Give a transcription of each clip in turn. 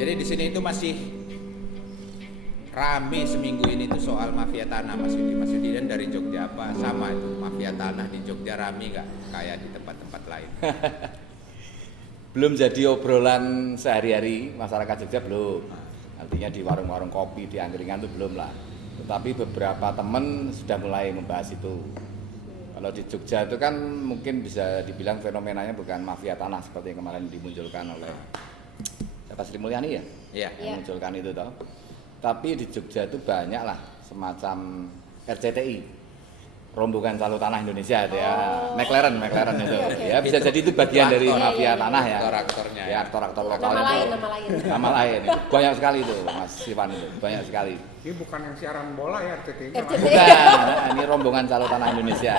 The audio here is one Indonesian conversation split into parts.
Jadi di sini itu masih rame seminggu ini tuh soal mafia tanah, Mas Yudi dan dari Jogja apa sama itu mafia tanah di Jogja rame nggak kayak di tempat-tempat lain? Belum jadi obrolan sehari-hari masyarakat Jogja, belum. Artinya di warung-warung kopi, di angkringan itu belum lah. Tetapi beberapa teman sudah mulai membahas itu. Kalau di Jogja itu kan mungkin bisa dibilang fenomenanya bukan mafia tanah seperti yang kemarin dimunculkan oleh siapa, Sri Mulyani ya? Iya. Yang munculkan itu toh. Tapi di Jogja itu banyak lah semacam RCTI, rombongan calo tanah Indonesia itu ya, McLaren itu. Ya bisa jadi itu bagian dari mafia tanah ya. Aktor-aktornya. Ya aktor-aktor lokal Nama itu. lain. Nama lain itu banyak sekali itu, Mas Sivan itu banyak sekali. Ini bukan yang siaran bola ya RCTI. Bukan, ini rombongan calo tanah Indonesia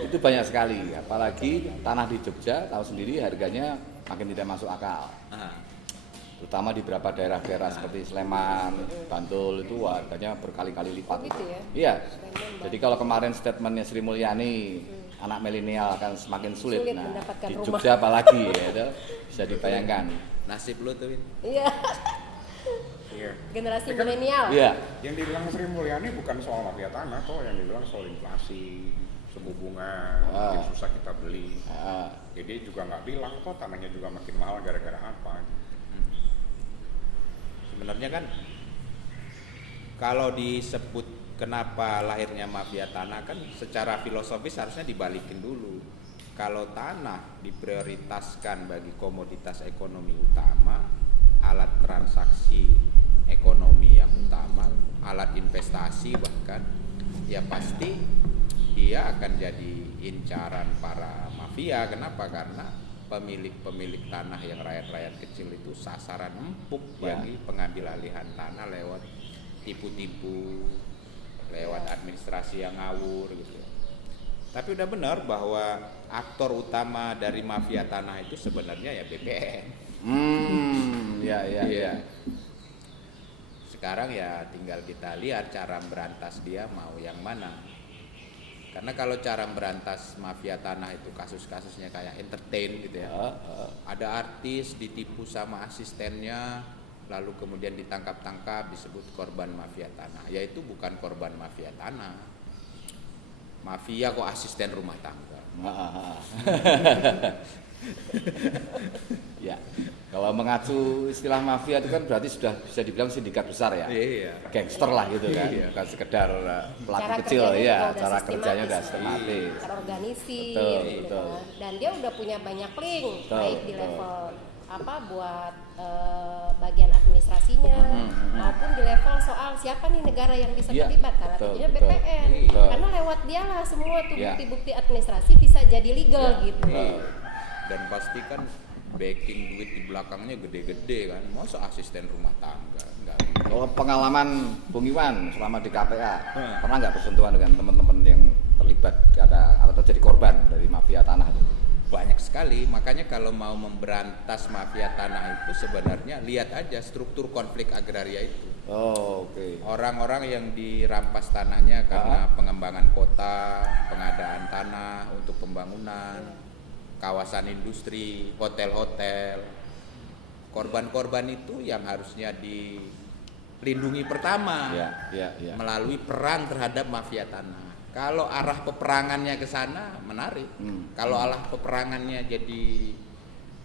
itu banyak sekali. Apalagi tanah di Jogja tahu sendiri harganya makin tidak masuk akal. Terutama di beberapa daerah-daerah seperti Sleman, Bantul itu harganya berkali-kali lipat. Oh gitu ya? Iya. Jadi kalau kemarin statementnya Sri Mulyani, anak milenial akan semakin sulit. Nah, mendapatkan di rumah. Jogja apalagi ya, itu bisa dibayangkan. Nasib lu tuh, Win. Iya. Iya. Generasi milenial. Iya. Yang dibilang Sri Mulyani bukan soal mafia tanah kok, yang dibilang soal inflasi, suku bunga, makin susah kita beli. Jadi juga nggak bilang kok tanahnya juga makin mahal gara-gara apa. Sebenarnya kan kalau disebut kenapa lahirnya mafia tanah kan secara filosofis harusnya dibalikin dulu. Kalau tanah diprioritaskan bagi komoditas ekonomi utama, alat transaksi ekonomi yang utama, alat investasi bahkan, ya pasti dia akan jadi incaran para mafia. Kenapa? Karena pemilik tanah yang rakyat-rakyat kecil itu sasaran empuk bagi pengambil alihan tanah lewat tipu-tipu, lewat administrasi yang ngawur gitu. Tapi udah benar bahwa aktor utama dari mafia tanah itu sebenarnya ya BPN. Iya. Sekarang ya tinggal kita lihat cara berantas dia mau yang mana. Karena kalau cara berantas mafia tanah itu kasus-kasusnya kayak entertain gitu ya. Ada artis ditipu sama asistennya, lalu kemudian ditangkap-tangkap disebut korban mafia tanah. Ya itu bukan korban mafia tanah. Mafia kok asisten rumah tangga. Ya. Kalau mengacu istilah mafia itu kan berarti sudah bisa dibilang sindikat besar ya. Iya. Gangster lah gitu kan. Bukan sekedar pelaku Cara kecil kerjanya ya, juga cara kerjanya udah sistematis. sistematis. Terorganisir Betul, gitu betul. kan. Dan dia udah punya banyak link, Betul, baik di betul. level buat bagian administrasinya maupun di level soal siapa nih negara yang bisa Iya, terlibat, karena betul, tentunya betul. BPN. Betul. Karena lewat dialah semua tuh Iya. bukti-bukti administrasi bisa jadi legal gitu. Dan pasti kan backing duit di belakangnya gede-gede kan. Masa asisten rumah tangga? Enggak. Kalau pengalaman Bung Iwan selama di KPA, pernah nggak bersentuhan dengan teman-teman yang terlibat atau terjadi korban dari mafia tanah itu? Banyak sekali, makanya kalau mau memberantas mafia tanah itu sebenarnya lihat aja struktur konflik agraria itu. Oh, oke. Orang-orang yang dirampas tanahnya karena pengembangan kota, pengadaan tanah untuk pembangunan, kawasan industri, hotel-hotel. Korban-korban itu yang harusnya dilindungi pertama Iya. melalui perang terhadap mafia tanah. Kalau arah peperangannya ke sana menarik. Kalau arah peperangannya jadi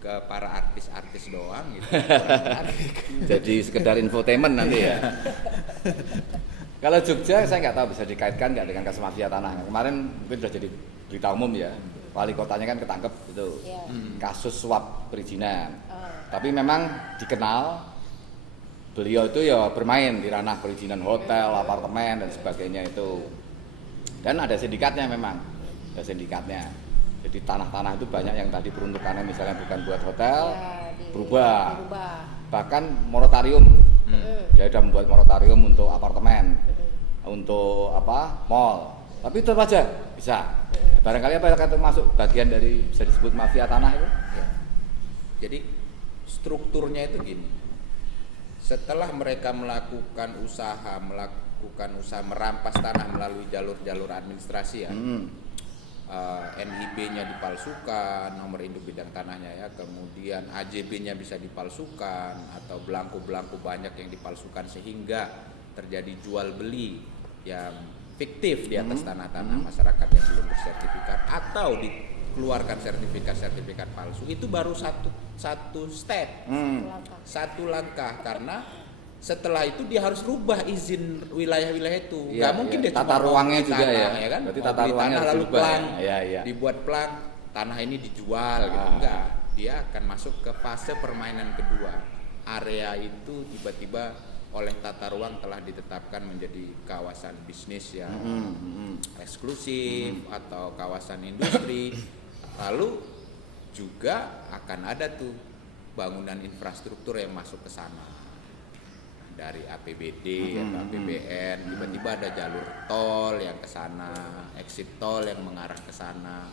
ke para artis-artis doang gitu. Menarik. Jadi sekedar infotainment nanti ya. Kalau Jogja saya nggak tahu bisa dikaitkan nggak dengan kasus mafia tanah. Kemarin mungkin sudah jadi berita umum ya. Wali kotanya kan ketangkep itu kasus suap perizinan. Tapi memang dikenal beliau itu ya bermain di ranah perizinan hotel, apartemen dan sebagainya itu. Dan ada sindikatnya memang, ada sindikatnya. Jadi tanah-tanah itu banyak yang tadi peruntukannya misalnya bukan buat hotel, berubah. Bahkan moratorium, dia sudah membuat moratorium untuk apartemen, untuk mall. Tapi tetap aja bisa. Barangkali apa yang masuk bagian dari bisa disebut mafia tanah itu? Ya. Jadi strukturnya itu gini. Setelah mereka melakukan usaha merampas tanah melalui jalur-jalur administrasi ya, NIB-nya dipalsukan, nomor induk bidang tanahnya ya, kemudian AJB-nya bisa dipalsukan atau belangku-belangku banyak yang dipalsukan sehingga terjadi jual beli yang fiktif di atas tanah-tanah masyarakat yang belum bersertifikat atau dikeluarkan sertifikat palsu. Itu baru satu step, satu langkah karena setelah itu dia harus rubah izin wilayah-wilayah itu. Nggak mungkin dia tata ruangnya juga tanah, ya kan? Berarti tata ruangnya lalu berubah, plang, ya. dibuat plang, tanah ini dijual gitu. Enggak, dia akan masuk ke fase permainan kedua. Area itu tiba-tiba oleh tata ruang telah ditetapkan menjadi kawasan bisnis yang eksklusif atau kawasan industri. Lalu juga akan ada tuh bangunan infrastruktur yang masuk ke sana. Dari APBD atau APBN, tiba-tiba ada jalur tol yang ke sana, exit tol yang mengarah ke sana,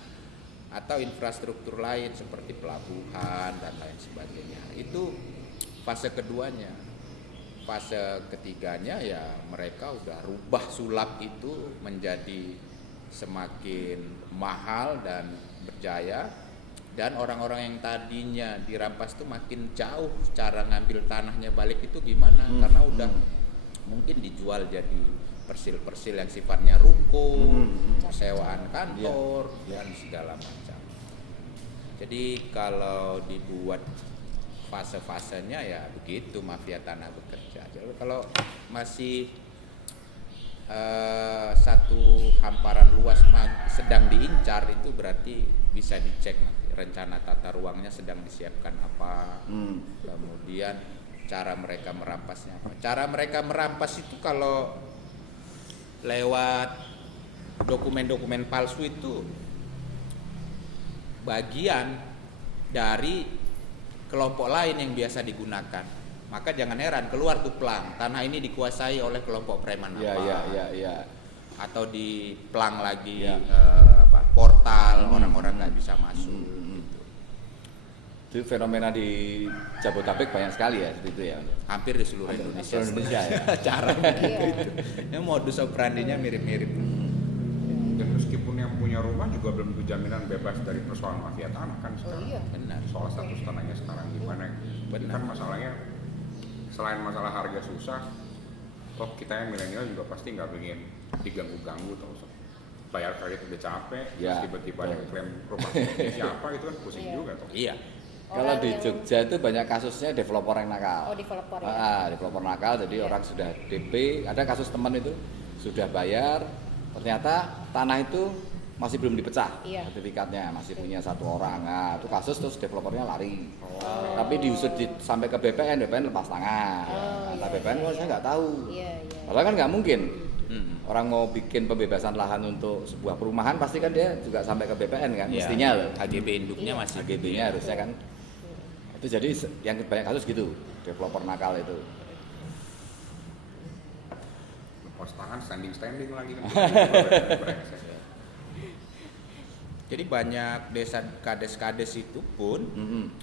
atau infrastruktur lain seperti pelabuhan dan lain sebagainya. Itu fase keduanya. Fase ketiganya ya mereka udah rubah sulap itu menjadi semakin mahal dan berjaya. Dan orang-orang yang tadinya dirampas tuh makin jauh cara ngambil tanahnya balik itu gimana? Karena udah mungkin dijual jadi persil-persil yang sifatnya ruko, sewaan kantor dan segala macam. Jadi kalau dibuat fase-fasenya ya begitu mafia tanah bekerja. Jadi kalau masih satu hamparan luas sedang diincar itu berarti bisa dicek nanti rencana tata ruangnya sedang disiapkan apa, kemudian cara mereka merampasnya apa. Cara mereka merampas itu kalau lewat dokumen-dokumen palsu itu bagian dari kelompok lain yang biasa digunakan. Maka jangan heran keluar tuh plang, tanah ini dikuasai oleh kelompok preman atau di plang lagi portal orang-orang nggak bisa masuk. Itu fenomena di Jabodetabek banyak sekali ya seperti itu ya. Hampir di seluruh Indonesia. Ya. Cara begitu itu. Ya modus operandinya mirip-mirip. Dan meskipun yang punya rumah juga belum tentu jaminan bebas dari persoalan mafia tanah kan sekarang. Benar. Soal status tanahnya sekarang gimana? Kan masalahnya selain masalah harga susah, toh kita yang milenial juga pasti nggak ingin diganggu-ganggu terus. Bayar kredit udah capek, terus tiba-tiba yang klaim rumahnya siapa itu kan pusing juga toh. Iya. Kalau di Jogja itu banyak kasusnya developer yang nakal. Oh, developer ya. Developer nakal, jadi orang sudah DP, ada kasus teman itu sudah bayar, ternyata tanah itu masih belum dipecah sertifikatnya, masih punya satu orang. Nah, itu kasus terus developernya lari. Tapi diusut sampai ke BPN lepas tangan. BPN saya nggak tahu. Padahal kan nggak mungkin. Orang mau bikin pembebasan lahan untuk sebuah perumahan pasti kan dia juga sampai ke BPN kan, mestinya loh. HGB induknya masih HGB-nya harusnya kan. Itu jadi yang banyak kasus gitu, developer nakal itu. Lepas tangan standing lagi kan. Jadi banyak desa kades-kades itu pun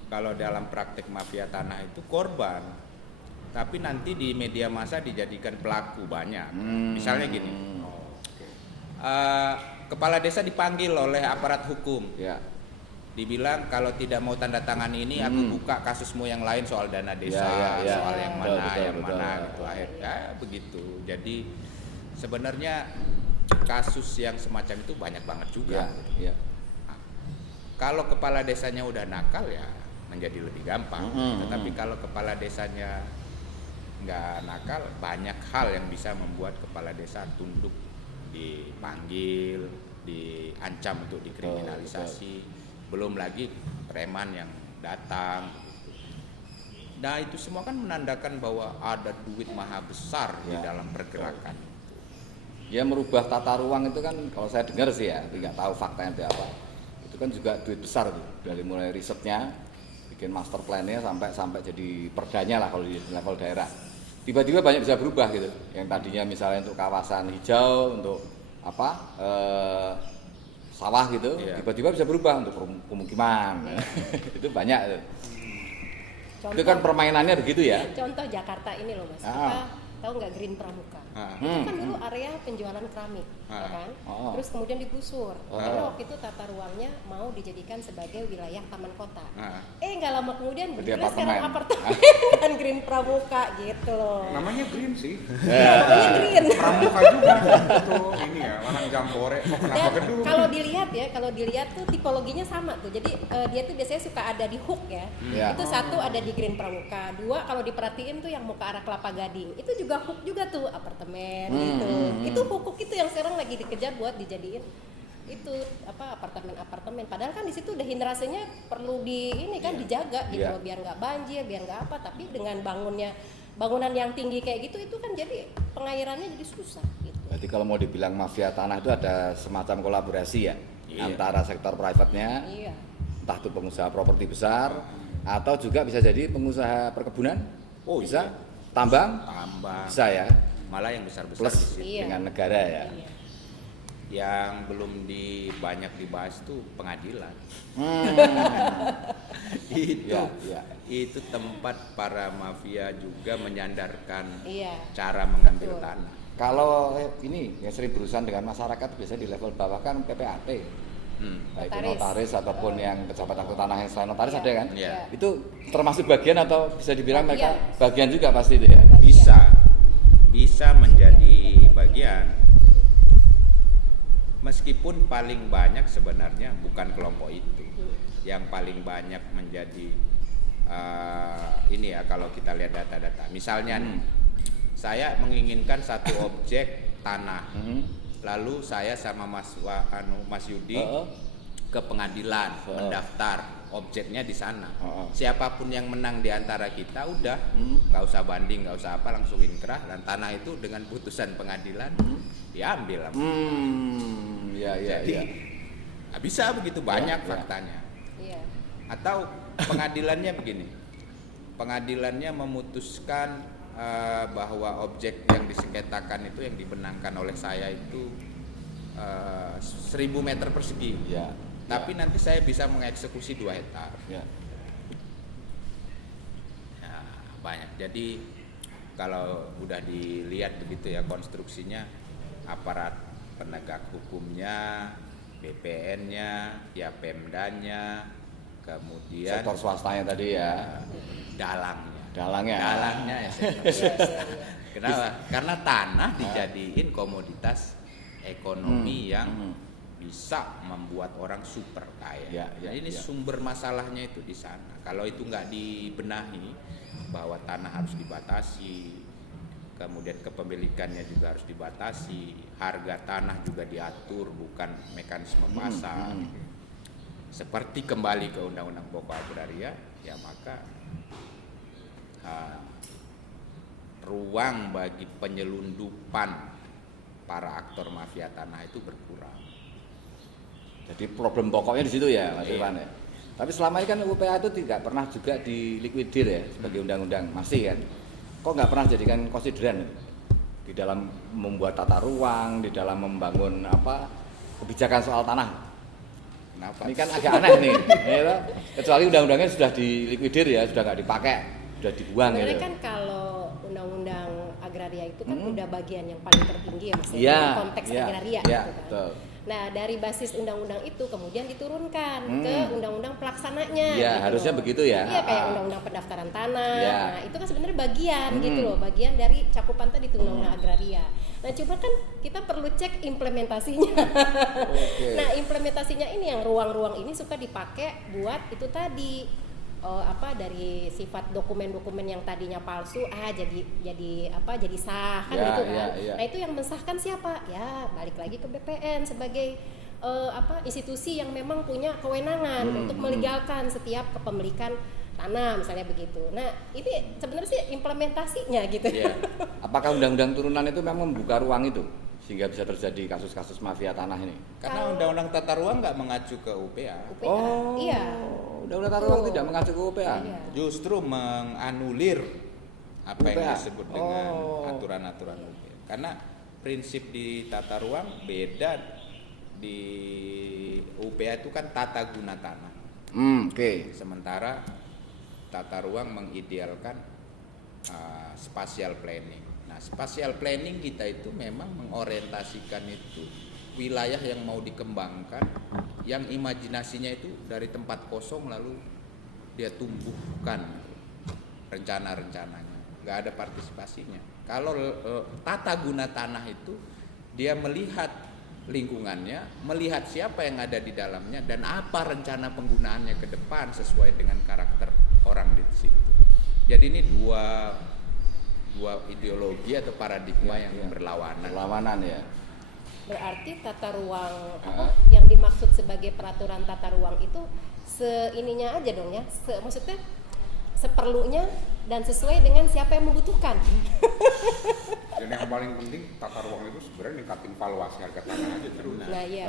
kalau dalam praktek mafia tanah itu korban, tapi nanti di media massa dijadikan pelaku banyak. Misalnya gini, kepala desa dipanggil oleh aparat hukum, dibilang kalau tidak mau tanda tangan ini aku buka kasusmu yang lain soal dana desa, soal yang mana gitu. Akhirnya begitu. Jadi sebenarnya kasus yang semacam itu banyak banget juga. Kalau kepala desanya udah nakal ya menjadi lebih gampang. Tetapi kalau kepala desanya nggak nakal, banyak hal yang bisa membuat kepala desa tunduk, dipanggil, diancam untuk dikriminalisasi. Belum lagi preman yang datang. Nah itu semua kan menandakan bahwa ada duit maha besar di dalam pergerakan. Ya merubah tata ruang itu kan kalau saya dengar sih ya, nggak tahu faktanya itu apa. Itu kan juga duit besar tuh, dari mulai risetnya, bikin master plan-nya sampai jadi perdanya lah kalau di level daerah. Tiba-tiba banyak bisa berubah gitu. Yang tadinya misalnya untuk kawasan hijau, untuk sawah gitu, tiba-tiba bisa berubah untuk pemukiman. Itu banyak. Contoh, itu kan permainannya begitu ya. Contoh Jakarta ini loh Mas. Kita tahu nggak Green Pramuka? Itu kan dulu area penjualan keramik. ya kan? Oh. Terus kemudian digusur. Oh. Karena waktu itu tata ruangnya mau dijadikan sebagai wilayah taman kota. Ah. Nggak lama kemudian Jadi berdirilah sekarang apartemen. apartemen dan Green Pramuka gitu loh. Namanya green sih. Namanya Green. Pramuka juga itu ini ya, Lanang Jambore. Kok kenapa Dan gedung? kalau dilihat tuh tipologinya sama tuh. Jadi dia tuh biasanya suka ada di hook ya. Ya. Itu satu ada di Green Pramuka. Dua kalau diperhatiin tuh yang mau ke arah Kelapa Gading. Itu juga hook juga tuh apartemen gitu. Itu hook itu yang sekarang lagi dikejar buat dijadiin itu apartemen. Padahal kan di situ udah hindrasenya perlu dijaga gitu Iya. loh, biar nggak banjir, biar nggak apa. Tapi dengan bangunan yang tinggi kayak gitu itu kan jadi pengairannya jadi susah gitu. Berarti kalau mau dibilang mafia tanah itu ada semacam kolaborasi ya antara sektor private-nya, Iya. entah itu pengusaha properti besar atau juga bisa jadi pengusaha perkebunan, bisa tambang, bisa ya, Malah yang besar-besar plus di situ. Iya. dengan negara ya. Iya. Yang belum banyak dibahas tuh pengadilan. Itu Ya. itu tempat para mafia juga menyandarkan Iya. cara mengambil Betul. tanah. Kalau ini yang sering berurusan dengan masyarakat biasanya di level bawah kan PPAT, baik itu Notaris. notaris ataupun yang pejabat angkutan tanah yang selain notaris Iya. ada kan? Iya. Itu termasuk bagian atau bisa dibilang Bagian. mereka bagian juga pasti itu ya? Bisa menjadi bagian, meskipun paling banyak sebenarnya bukan kelompok itu yang paling banyak menjadi ini ya. Kalau kita lihat data-data misalnya nih, saya menginginkan satu objek tanah, lalu saya sama Mas Yudi ke pengadilan mendaftar objeknya di sana. Siapapun yang menang di antara kita udah nggak usah banding, nggak usah apa, langsung inkrah, dan tanah itu dengan putusan pengadilan diambil. Ya. Jadi bisa begitu banyak Ya. faktanya. Iya. Atau pengadilannya begini, pengadilannya memutuskan bahwa objek yang disengketakan itu yang dibenangkan oleh saya itu 1000 meter persegi. Ya. Tapi nanti saya bisa mengeksekusi 2 hektar. Ya. Nah, banyak. Jadi kalau udah dilihat begitu ya konstruksinya, aparat penegak hukumnya, BPN-nya, ya Pemdanya, kemudian Sektor swastanya tadi ya. dalangnya ya. Iya. Kenapa? Karena tanah dijadiin komoditas ekonomi yang bisa membuat orang super kaya. Nah, ini sumber masalahnya itu di sana. Kalau itu nggak dibenahi, bahwa tanah harus dibatasi, kemudian kepemilikannya juga harus dibatasi, harga tanah juga diatur, bukan mekanisme pasar. Seperti kembali ke Undang-Undang Pokok Agraria, ya maka ruang bagi penyelundupan para aktor mafia tanah itu berkurang. Jadi problem pokoknya di situ ya, Mas Iya. Irfan ya. Tapi selama ini kan UPA itu tidak pernah juga dilikuidir ya sebagai undang-undang, masih kan. Kok nggak pernah jadikan konsideran di dalam membuat tata ruang, di dalam membangun kebijakan soal tanah. Kenapa? Ini kan agak aneh nih, ya, kecuali undang-undangnya sudah dilikuidir ya, sudah nggak dipakai, sudah dibuang Sebenarnya gitu. kan kalau undang-undang agraria itu kan udah bagian yang paling tertinggi ya Mas, Iya, dalam konteks iya, agraria iya, gitu kan. betul. Nah, dari basis undang-undang itu kemudian diturunkan ke undang-undang pelaksananya. Iya, gitu harusnya loh. begitu ya. Iya, kayak undang-undang pendaftaran tanah. Iya. Nah, itu kan sebenarnya bagian gitu loh, bagian dari cakupan tadi itu undang-undang agraria. Nah, coba kan kita perlu cek implementasinya. Oke. Nah, implementasinya ini yang ruang-ruang ini suka dipakai buat itu tadi dari sifat dokumen-dokumen yang tadinya palsu jadi sah kan Ya, gitu kan. ya, ya. Nah, itu yang mensahkan siapa? Ya, balik lagi ke BPN sebagai institusi yang memang punya kewenangan untuk melegalkan setiap kepemilikan tanah misalnya begitu. Nah, ini sebenarnya sih implementasinya gitu. Iya. Apakah undang-undang turunan itu memang membuka ruang itu sehingga bisa terjadi kasus-kasus mafia tanah ini? Karena Undang-Undang Tata Ruang nggak mengacu ke UPA, UPA. Iya. Undang-undang tata ruang tidak mengacu ke UPA. Iya. justru menganulir apa yang UPA. disebut dengan aturan-aturan UPA. Karena prinsip di tata ruang beda, di UPA itu kan tata guna tanah. Oke. Sementara tata ruang mengidealkan spatial planning. Nah, spatial planning kita itu memang mengorientasikan itu wilayah yang mau dikembangkan, yang imajinasinya itu dari tempat kosong lalu dia tumbuhkan rencana-rencananya, nggak ada partisipasinya. Kalau tata guna tanah itu dia melihat lingkungannya, melihat siapa yang ada di dalamnya dan apa rencana penggunaannya ke depan sesuai dengan karakter orang di situ. Jadi ini dua ideologi atau paradigma yang berlawanan ya. Berarti tata ruang yang dimaksud sebagai peraturan tata ruang itu seininya aja dong ya, maksudnya seperlunya dan sesuai dengan siapa yang membutuhkan. Dan yang paling penting tata ruang itu sebenarnya ningkatin valuasi harga tanah aja terus. Nah, iya,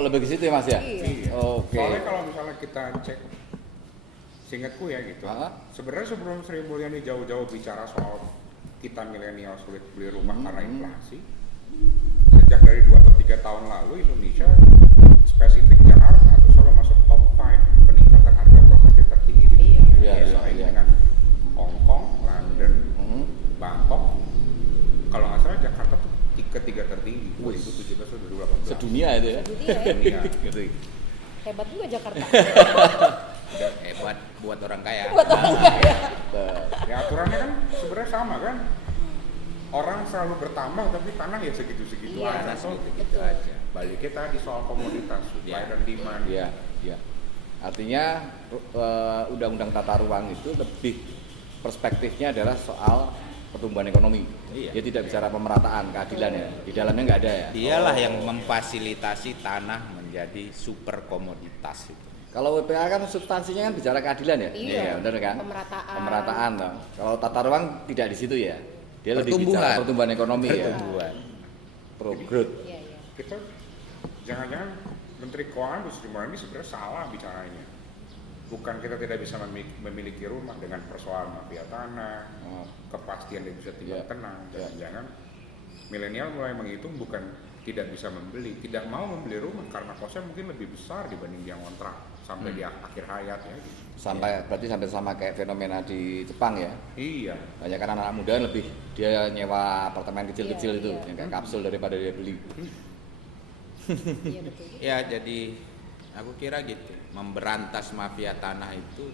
lebih ke situ ya Mas ya? Iya. Oke. Soalnya kalau misalnya kita cek, seingatku ya gitu, sebenarnya sebelum Sri Mulyani jauh-jauh bicara soal kita milenial sulit beli rumah karena inflasi, sejak dari 2 atau 3 tahun lalu Indonesia, spesifik Jakarta itu selalu masuk top 5 peningkatan harga properti tertinggi di dunia. Bersaing dengan Hong Kong, London, Bangkok. Kalau nggak salah Jakarta tuh ketiga tertinggi 2017 atau 2018. Sedunia itu ya. Sedunia. Gitu. Hebat juga Jakarta. hebat buat orang kaya. Ya aturannya kan sebenarnya sama kan. Orang selalu bertambah tapi tanah ya segitu-segitu aja. Segitu aja. Baliknya tadi soal komoditas, supply dan demand. Iya. Artinya undang-undang tata ruang itu lebih perspektifnya adalah soal pertumbuhan ekonomi. Dia tidak bicara pemerataan, keadilan ya. Di dalamnya nggak ada ya. Dialah yang memfasilitasi tanah menjadi super komoditas itu. Kalau WPA kan substansinya kan bicara keadilan ya. Iya, benar kan? Pemerataan. Toh. Kalau tata ruang tidak di situ ya. Dia lebih bicara pertumbuhan ekonomi ya. Pro growth. Iya. Kita jangan-jangan Menteri Keuangan Bu Sri Mulyani sebenarnya salah bicaranya. Bukan kita tidak bisa memiliki rumah dengan persoalan mafia tanah, kepastian dia bisa tinggal tenang. Jangan milenial mulai menghitung bukan tidak bisa membeli, tidak mau membeli rumah karena kosnya mungkin lebih besar dibanding yang kontrak sampai di akhir hayat ya. Berarti sampai sama kayak fenomena di Jepang ya. Iya. Banyak kan anak muda lebih dia nyewa apartemen kecil-kecil itu yang kayak kapsul daripada dia beli. Iya betul. Ya jadi aku kira gitu, memberantas mafia tanah itu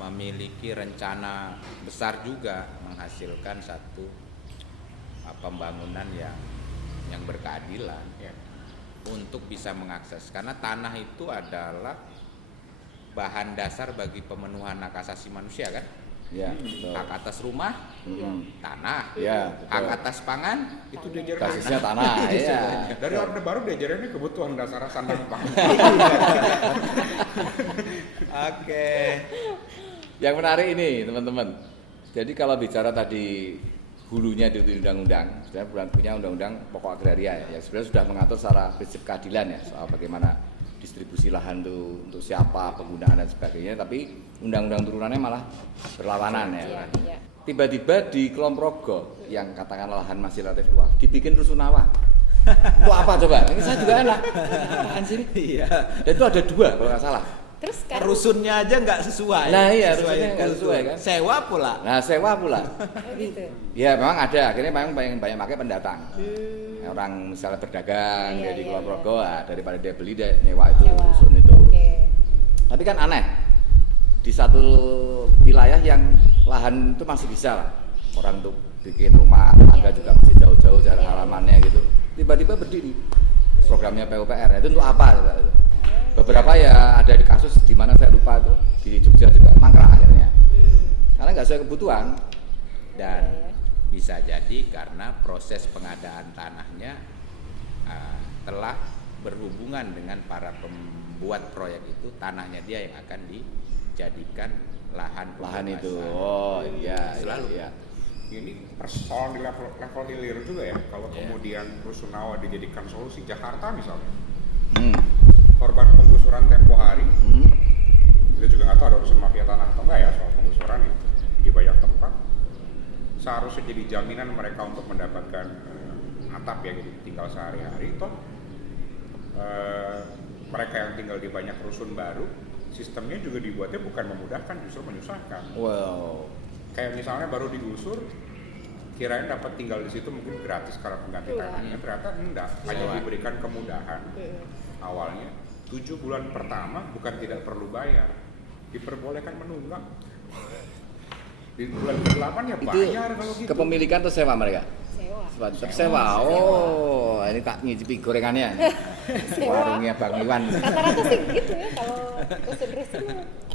memiliki rencana besar juga menghasilkan satu pembangunan yang berkeadilan ya, untuk bisa mengakses, karena tanah itu adalah bahan dasar bagi pemenuhan hak asasi manusia kan. Ya, hak atas rumah, tanah, ya, hak atas pangan, itu diajarkan basisnya tanah. Ya. Dari Orde Baru diajarinnya kebutuhan dasar sandang pangan. Oke. Yang menarik ini teman-teman. Jadi kalau bicara tadi hulunya di undang-undang, sebenarnya punya undang-undang pokok agraria ya, yang sebenarnya sudah mengatur secara prinsip keadilan ya soal bagaimana distribusi lahan itu untuk siapa, penggunaan dan sebagainya, tapi undang-undang turunannya malah berlawanan ya. Tiba-tiba di Kulon Progo yang katakanlah lahan masih relatif luas, dibikin rusunawa. Untuk apa coba? Ini saya juga enak. Apaan sih? Iya. Dan itu ada 2 kalau nggak salah. Terus kan rusunnya aja nggak sesuai. Nah iya, rusunnya nggak sesuai kan. Sewa pula. Sewa pula. gitu. Ya memang ada, akhirnya memang banyak pakai pendatang. Orang misalnya berdagang di Kulon Progo, daripada dia beli dia nyewa itu rusun itu. Tapi kan aneh, di satu wilayah yang lahan itu masih bisa lah orang untuk bikin rumah tangga juga masih jauh-jauh jarak halamannya gitu. Tiba-tiba berdiri programnya PUPR, itu untuk apa? Beberapa ya ada di kasus di mana saya lupa itu di Jogja juga mangkrak akhirnya. Karena nggak sesuai kebutuhan. Dan bisa jadi karena proses pengadaan tanahnya telah berhubungan dengan para pembuat proyek itu, tanahnya dia yang akan dijadikan lahan itu. Oh iya, selalu. Iya. Ini persoalan di level hilir juga ya. Kalau kemudian rusunawa dijadikan solusi, Jakarta misalnya, korban penggusuran tempo hari, kita juga nggak tahu ada urusan mafia tanah atau enggak ya soal penggusuran itu di banyak tempat. Seharusnya jadi jaminan mereka untuk mendapatkan atap ya, jadi tinggal sehari-hari. Toh mereka yang tinggal di banyak rusun baru, sistemnya juga dibuatnya bukan memudahkan, justru menyusahkan. Wow. Kayak misalnya baru digusur, kirain dapat tinggal di situ mungkin gratis karena pengganti tanahnya, ternyata enggak, hanya diberikan kemudahan. Awalnya 7 bulan pertama bukan tidak perlu bayar, diperbolehkan menunggak. Di bulan ke-8 ya Itu bayar kalau gitu. kepemilikan atau sewa mereka? Sewa. Tetap sewa. Oh, ini tak ngicipi gorengannya. Sewa. Warungnya Bang Iwan. Rata-rata sih gitu ya kalau rusun-rusun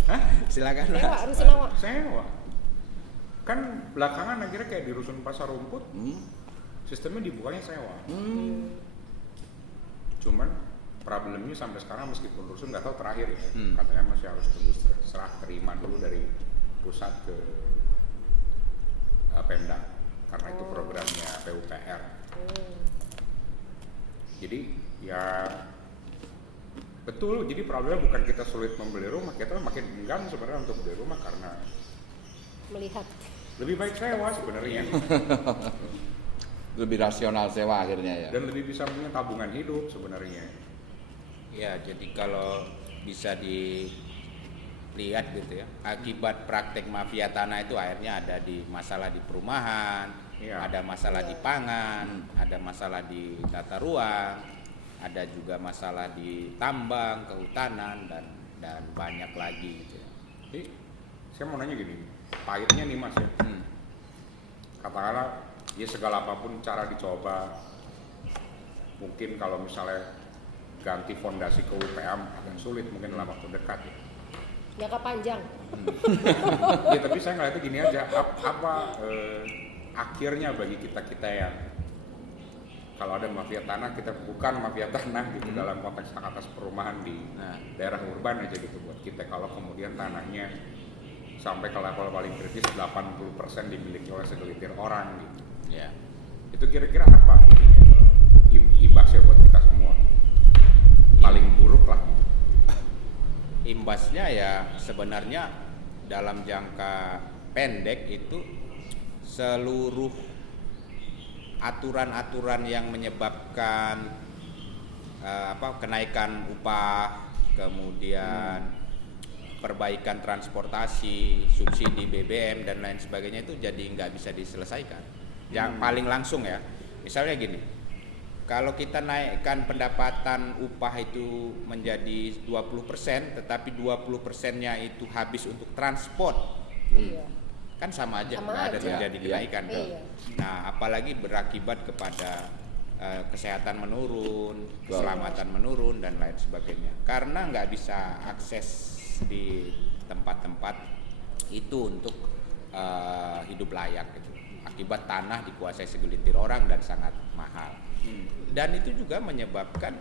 Hah? Silakan sewa, Mas. rusun awak. Sewa. Kan belakangan akhirnya kayak di rusun Pasar Rumput, sistemnya dibukanya sewa. Cuman problemnya sampai sekarang meskipun rusun nggak tahu terakhir ya, katanya masih harus tunggu serah terima dulu dari pusat ke Pemda karena itu programnya PUPR. Jadi ya betul, jadi problemnya bukan kita sulit membeli rumah, kita makin enggan sebenarnya untuk beli rumah karena Melihat. lebih baik sewa sebenarnya Lebih rasional sewa akhirnya ya. dan lebih bisa punya tabungan hidup sebenarnya. Ya, jadi kalau bisa dilihat gitu ya, akibat praktek mafia tanah itu akhirnya ada di masalah di perumahan, ada masalah di pangan, ada masalah di tata ruang, ada juga masalah di tambang, kehutanan dan banyak lagi gitu ya. Jadi saya mau nanya gini, pahitnya nih Mas ya, katakanlah ya segala apapun cara dicoba, mungkin kalau misalnya ganti fondasi ke UPM akan sulit mungkin dalam waktu dekat ya. Jangka panjang. Ya tapi saya ngeliatnya gini aja, akhirnya bagi kita yang kalau ada mafia tanah, kita bukan mafia tanah gitu dalam konteks hak atas perumahan di daerah urban aja gitu buat kita, kalau kemudian tanahnya sampai ke level paling kritis 80% dimiliki oleh segelintir orang gitu. Ya. Itu kira-kira apa imbasnya buat kita semua? Paling buruk lah. Imbasnya ya sebenarnya dalam jangka pendek itu seluruh aturan-aturan yang menyebabkan kenaikan upah, kemudian perbaikan transportasi, subsidi BBM dan lain sebagainya itu jadi nggak bisa diselesaikan. Yang paling langsung ya, misalnya gini, kalau kita naikkan pendapatan upah itu menjadi 20%, tetapi 20%-nya itu habis untuk transport, kan sama aja, nggak ada terjadi kenaikan. Nah, apalagi berakibat kepada kesehatan menurun, keselamatan menurun dan lain sebagainya. Karena nggak bisa akses di tempat-tempat itu untuk hidup layak gitu. Akibat tanah dikuasai segelintir orang dan sangat mahal. Dan itu juga menyebabkan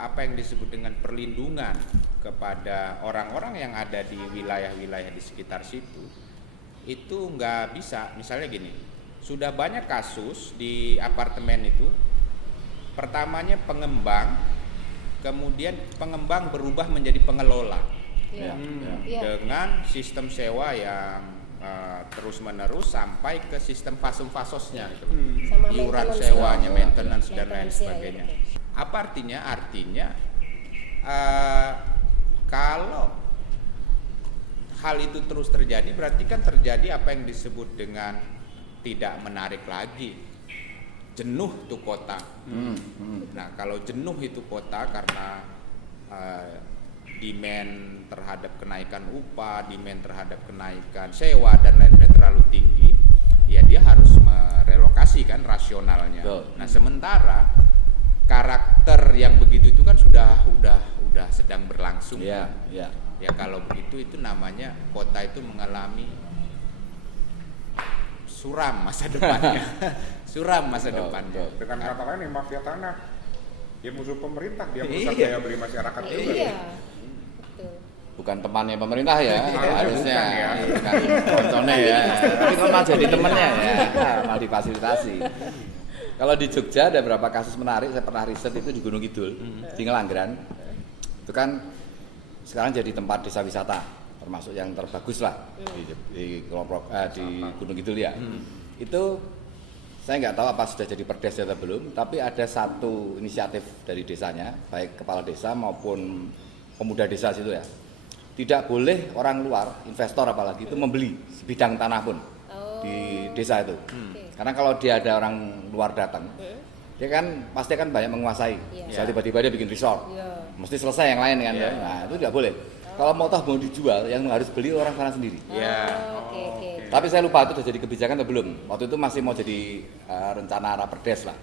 apa yang disebut dengan perlindungan kepada orang-orang yang ada di wilayah-wilayah di sekitar situ itu nggak bisa. Misalnya gini, sudah banyak kasus di apartemen itu, pertamanya pengembang, kemudian pengembang berubah menjadi pengelola dengan sistem sewa yang terus menerus sampai ke sistem fasum-fasosnya gitu. Iuran sewanya, maintenance dan lain sebagainya. Apa artinya? Artinya kalau hal itu terus terjadi, berarti kan terjadi apa yang disebut dengan tidak menarik lagi, jenuh tuh kota. Nah, kalau jenuh itu kota karena demand terhadap kenaikan upah, demand terhadap kenaikan sewa dan lain-lain terlalu tinggi, ya dia harus merelokasi kan rasionalnya. Nah, sementara karakter yang begitu itu kan sudah sedang berlangsung. Ya kalau begitu itu namanya kota itu mengalami suram masa depannya. Suram masa depannya. Dengan kata lain, mafia tanah dia musuh pemerintah, dia merusak daya beli masyarakat juga. Iya. Bukan temannya pemerintah ya, harusnya ya. bukan contohnya ya. Tapi kok malah jadi temennya ya, malah difasilitasi. Kalau di Jogja ada beberapa kasus menarik, saya pernah riset itu di Gunung Kidul, di Ngelanggeran. Itu kan sekarang jadi tempat desa wisata, termasuk yang terbagus lah di Gunung Kidul ya. Itu saya nggak tahu apa sudah jadi perdes atau belum, tapi ada satu inisiatif dari desanya, baik kepala desa maupun pemuda desa situ ya. Tidak boleh orang luar, investor apalagi itu membeli sebidang tanah pun. di desa itu. Oke. Karena kalau dia ada orang luar datang, dia kan pasti akan banyak menguasai. Iya. Misal tiba-tiba dia bikin resort, Iya. mesti selesai yang lain kan. Iya. Nah itu tidak boleh. Kalau mau dijual, yang harus beli orang sana sendiri. Ya. Oke, oke. Tapi saya lupa itu sudah jadi kebijakan atau belum. Waktu itu masih mau jadi rencana Raperdes lah.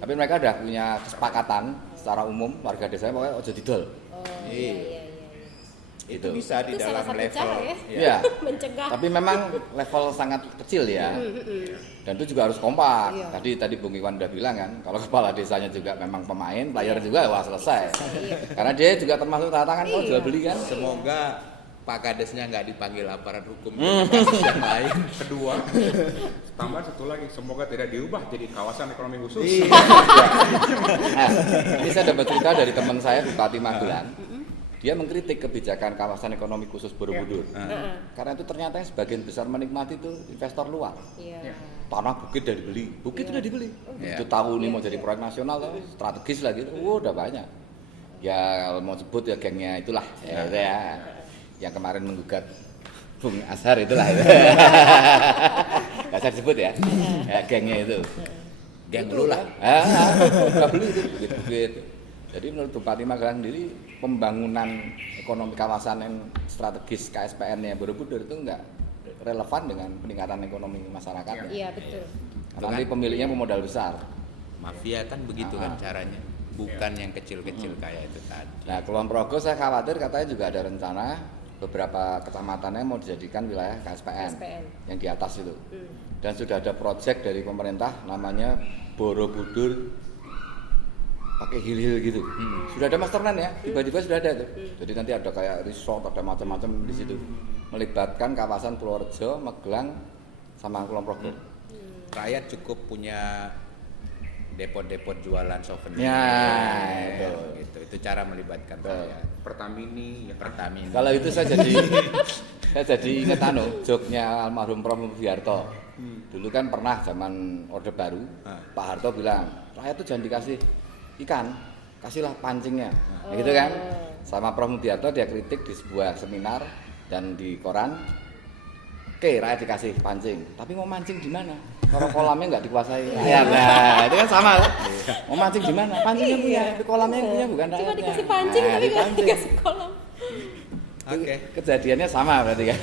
Tapi mereka udah punya kesepakatan secara umum warga desa pokoknya ojo didol. Oh, iya. Itu bisa di Itu dalam salah satu level. cara ya. Iya. Mencegah. Tapi memang level sangat kecil ya. Dan itu juga harus kompak. Iya. Tadi Bung Iwan udah bilang kan, kalau kepala desanya juga memang pemain, player juga wah selesai. Karena dia juga termasuk tantangan kalau jual beli kan. Semoga Pak Kadesnya nggak dipanggil aparat hukum kasus yang lain. Kedua, tambah satu lagi, semoga tidak diubah jadi kawasan ekonomi khusus. Nah, ini saya dapat cerita dari teman saya Bupati Magelang. Dia mengkritik kebijakan kawasan ekonomi khusus Borobudur. Karena itu ternyata yang sebagian besar menikmati itu investor luar. Iya. Tanah bukit udah dibeli, bukit udah dibeli. Iya. Itu tahu nih mau jadi proyek nasional, strategis lah gitu. Udah banyak. Ya kalau mau sebut ya gengnya itulah, ya. Yang kemarin menggugat Bung Azhar itulah. Nggak usah disebut ya, gengnya itu. Geng lu lah. Nggak beli itu, bukit. Jadi menurut Bupati Magelang sendiri pembangunan ekonomi kawasan yang strategis KSPN-nya Borobudur itu nggak relevan dengan peningkatan ekonomi masyarakat. Iya, betul. Nanti pemiliknya pemodal besar. Mafia kan begitu kan caranya. Bukan yang kecil-kecil kayak itu tadi. Nah, Kulon Progo saya khawatir katanya juga ada rencana beberapa kecamatannya mau dijadikan wilayah KSPN. Yang di atas itu. Dan sudah ada proyek dari pemerintah namanya Borobudur pakai hil-hil gitu. Sudah ada master plan ya, tiba-tiba sudah ada tuh. Jadi nanti ada kayak resort, ada macam-macam di situ. Melibatkan kawasan Purworejo, Magelang, sama Kulon Progo. Rakyat cukup punya depot-depot jualan souvenir. Ya, gitu. Itu cara melibatkan rakyat. Pertamini, ya Pertamina. Kalau itu saya jadi ingat joknya almarhum Prof. Mugiarto. Dulu kan pernah zaman Orde Baru, Pak Harto bilang, rakyat itu jangan dikasih ikan, kasihlah pancingnya, gitu kan? Sama Prof. Mugiarto dia kritik di sebuah seminar dan di koran. Oke, rakyat dikasih pancing, tapi mau mancing di mana? Kalau kolamnya nggak dikuasai. Nah, itu kan sama kan? Mau mancing di mana? Pancingnya punya, tapi kolamnya yang punya bukan rakyatnya. Cuma dikasih pancing tapi nggak dikasih kolam. Oke. Kejadiannya sama berarti kan?